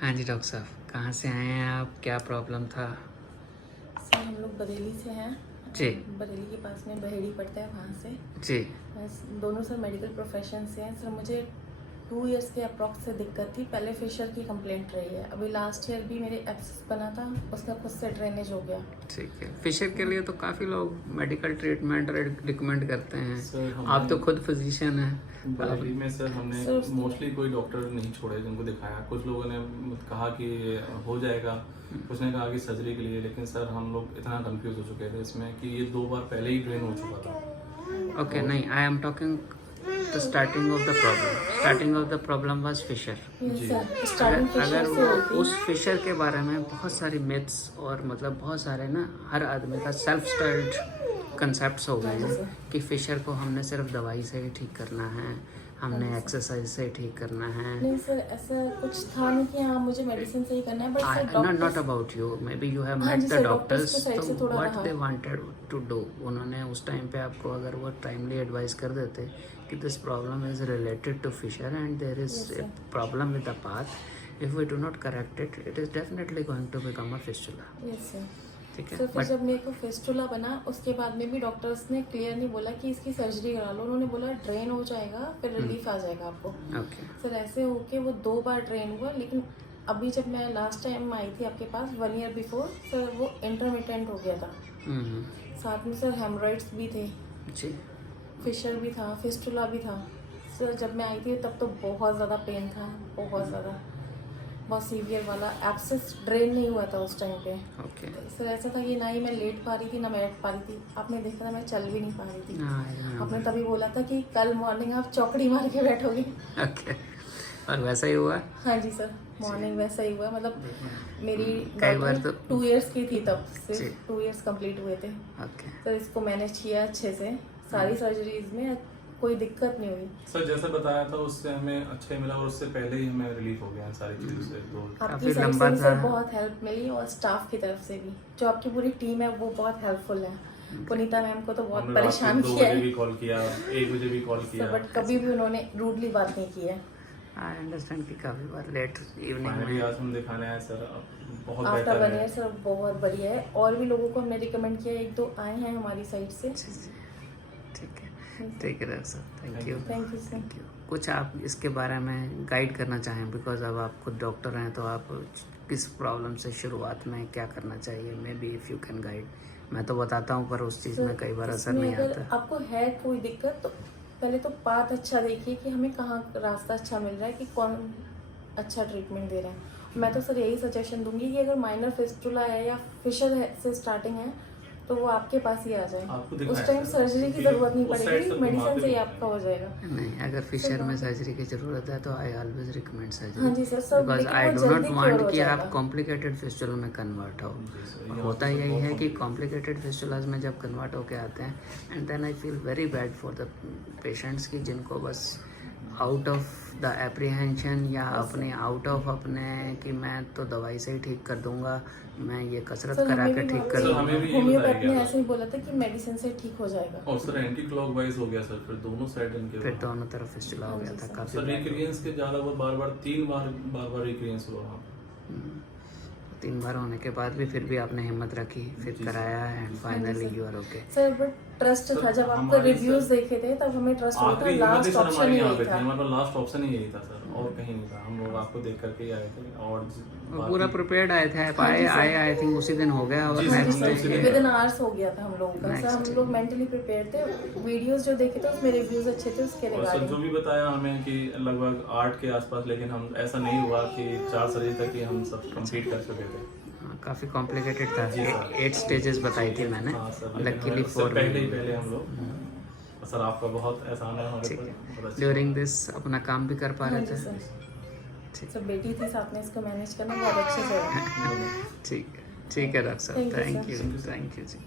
हाँ जी डॉक्टर साहब, कहाँ से आए हैं आप? क्या प्रॉब्लम था? सर हम लोग बरेली से हैं। जी। बरेली के पास में बहेड़ी पड़ता है, वहाँ से। जी। दोनों सर मेडिकल प्रोफेशन से हैं। सर मुझे 2 इयर्स के अप्रॉक्स से दिक्कत थी। पहले फिशर की कंप्लेंट रही है। अभी लास्ट ईयर भी मेरे एब्सेस बना था, उसका खुद से ड्रेनेज हो गया। ठीक है। फिशर के लिए तो काफ़ी लोग मेडिकल ट्रीटमेंट रिकमेंड करते हैं। सर आप तो खुद फिजिशियन हैं। बरेली में सर हमने सर, मोस्टली कोई डॉक्टर नहीं छोड़े जिनको दिखाया। कुछ लोगों ने कहा कि हो जाएगा, कुछ ने कहा कि सर्जरी के लिए, लेकिन सर हम लोग इतना कंफ्यूज हो चुके थे इसमें कि ये 2 बार पहले ही ड्रेन हो चुका था। ओके, नहीं, I am talking the starting of the problem. Starting of the problem was fissure. जी। सर स्टार्टिंग अगर फिशर से होती है। उस फिशर के बारे में बहुत सारी मिथ्स और मतलब बहुत सारे ना, हर आदमी का सेल्फ स्टाइल्ड कंसेप्ट्स हो गए हैं कि फिशर को हमने सिर्फ दवाई से ही ठीक करना है, हमने एक्सरसाइज से ही ठीक करना है। नहीं सर, ऐसा कुछ था नहीं कि हाँ मुझे मेडिसिन से ही करना है, but sir not about you, may be you have हाँ मेट जी द सर, डॉक्टर्स, डॉक्टर्स के साइड से तो थोड़ा व्हाट रहा। दे वांटेड टू डू, उन्होंने उस टाइम पे आपको अगर वो टाइमली एडवाइस कर देते कि this problem is related to fissure and there is Yes, a sir. Problem with the path, if we do not correct it, it is definitely going to become a fistula. Yes sir. ठीक है, sir फिर जब मेरे को fistula बना, उसके बाद में भी डॉक्टर्स ने क्लियर नहीं बोला कि इसकी सर्जरी करा लो। उन्होंने बोला ड्रेन हो जाएगा, फिर रिलीफ आ जाएगा आपको। ओके। सर ऐसे होके वो 2 बार ड्रेन हुआ, लेकिन अभी जब मैं लास्ट टाइम आई थी आपके पास 1 ईयर बिफोर, सर वो इंटरमिटेंट हो गया था। साथ में सर हेमरॉइड्स भी थे, जी। फिशर भी था, फिस्टुला भी था। सर जब मैं आई थी तब तो बहुत ज़्यादा पेन था, बहुत ज़्यादा, बहुत सीवियर वाला। एब्सेस ड्रेन नहीं हुआ था उस टाइम पे। ओके। सर ऐसा था कि ना ही मैं लेट पा रही थी, ना मैं बैठ पा रही थी। आपने देखा था मैं चल भी नहीं पा रही थी। आपने तभी बोला था कि कल मॉर्निंग आप चौकड़ी मार के बैठोगे। ओके, और वैसा ही हुआ। हाँ जी सर, मॉर्निंग वैसा ही हुआ। मतलब मेरी कई बार तो 2 इयर्स की थी तब जी। से, 2 इयर्स कंप्लीट हुए थे। ओके। सर इसको मैनेज किया अच्छे से, सारी सर्जरीज में कोई दिक्कत नहीं हुई। सर जैसा बताया था उससे हमें अच्छा ही मिला, और उससे पहले ही हमें रिलीफ हो गया सारी चीज़ों से। तो आपकी काफी साइड लंबा से भी था। सर बहुत हेल्प मिली, और स्टाफ की तरफ से भी, जो आपकी पूरी टीम है वो बहुत हेल्पफुल है। पुनीता मैम को तो बहुत हमने रात के परेशान 2 किया बजे भी है कॉल किया, 1 बजे भी कॉल किया। बट कभी भी उन्होंने रूडली बात नहीं की है। आई अंडरस्टैंड कि काफ़ी बार लेट इवनिंग फाइनली में। आज हम दिखाने आए सर, अब बहुत आफ्टर बेहतर 1 है। ईयर सर बहुत बढ़िया है। और भी लोगों को हमने रिकमेंड किया, 1-2 आए हैं हमारी साइड से। ठीक है, ठीक है डॉक्टर साहब, thank you. Thank you sir. Thank you. कुछ आप इसके बारे में गाइड करना चाहें, बिकॉज अब आप खुद डॉक्टर हैं, तो आप किस प्रॉब्लम से शुरुआत में क्या करना चाहिए, may be if you can guide. मैं तो बताता हूँ पर उस चीज़ में कई बार असर इसमें नहीं अगर आता। आपको है कोई दिक्कत, तो पहले तो पाथ अच्छा देखिए कि हमें कहाँ रास्ता अच्छा मिल रहा है, कि कौन अच्छा ट्रीटमेंट दे रहा है। मैं तो सर यही सजेशन दूंगी कि अगर माइनर फिस्टुला है या फिशर है से स्टार्टिंग है, तो वो आपके पास ही आ आपको जाए। दिखाया उस टाइम सर, सर्जरी की क्योंकि ज़रूरत नहीं उस साइड पड़ेगी, से मेडिसिन घुमाते से ही भी आपका हो जाएगा। नहीं, अगर फिशर में सर्जरी की ज़रूरत है तो आई ऑलवेज रिकमेंड सर्जरी। हाँ जी सर, सब बिकॉज लेकिन आई वो डू नॉट जल्दी वांट क्योर हो कि जाएगा। आप कॉम्प्लिकेटेड फिस्टुला में कन्वर्ट हो। जी सर, और ये होता आपको यही बहुत है कि complicated। कॉम्प्लिकेटेड फिस्टुलाज में जब कन्वर्ट होके आते हैं, and then I feel very bad for the patients की जिनको बस आउट ऑफ द एप्रीहेंशन या अपने आउट ऑफ अपने कि मैं तो दवाई से ही ठीक कर दूंगा, मैं ये कसरत सर करा हमें के भी ठीक कर सर, हमें दूंगा। भी यही होम्योपैथ बताया ने गया था। ऐसे ही बोला था कि मेडिसिन से ठीक हो जाएगा। और सर एंटी क्लॉकवाइज हो गया सर, फिर दोनों साइड इनके फिर दोनों तरफ फिस्टुला हो हाँ गया जी था सर। काफ़ी। सर रिक्रियंस के ज़्यादा वो बार 3 बार रिक्रियंस हुआ वहाँ पे। 3 बार होने के बाद भी फिर भी आपने हिम्मत रखी, फिर जी कराया, and finally you are okay. Sir but trust था, जब आपका हमारे रिव्यूज सर- देखे थे तब हमें ट्रस्ट हुआ था। आखिरी हिम्मत ही लास्ट सर ऑप्शन हमारी ही यहाँ यही पे थी, था। हमारा लास्ट ऑप्शन ही यही था सर, और कहीं नहीं था। हम लोग आपको देख करके ही आए थे, और पूरा प्रिपेयर्ड आए थे आप, आए आई थिंक उसी दिन हो गया, और जी, हाँ जी नेक्स्ट हमने सर, उसी दिन- डे। विद इन आवर्स हो गया था हम लोगों का। सर हम Next लोग मेंटली प्रिपेयर थे। वीडियोस जो देखे थे उसमें रिव्यूज अच्छे थे उसके और सर जो रिगार्डिंग। भी बताया हमें कि लगभग 8 के आसपास, लेकिन हम ऐसा नहीं हुआ कि 4 सर्जरी तक ही हम सब कंप्लीट कर चुके थे। काफ़ी कॉम्प्लिकेटेड था। जी सर। 8 स्टेजेस बताई थी मैंने, हाँ सर, लकीली उससे 4 पहले हम लोग। सर आपका बहुत एहसान है हमारे ठीक पर, है। बहुत अच्छा। ड्यूरिंग दिस अपना काम भी कर पा हाँ रहे जी थे। सर। ठीक। सब बेटी थी साथ में, इसको मैनेज करना बहुत अच्छे से हुआ। ठीक है, ठीक है डॉक्टर साहब, Thank you, thank sir. You, thank you ji.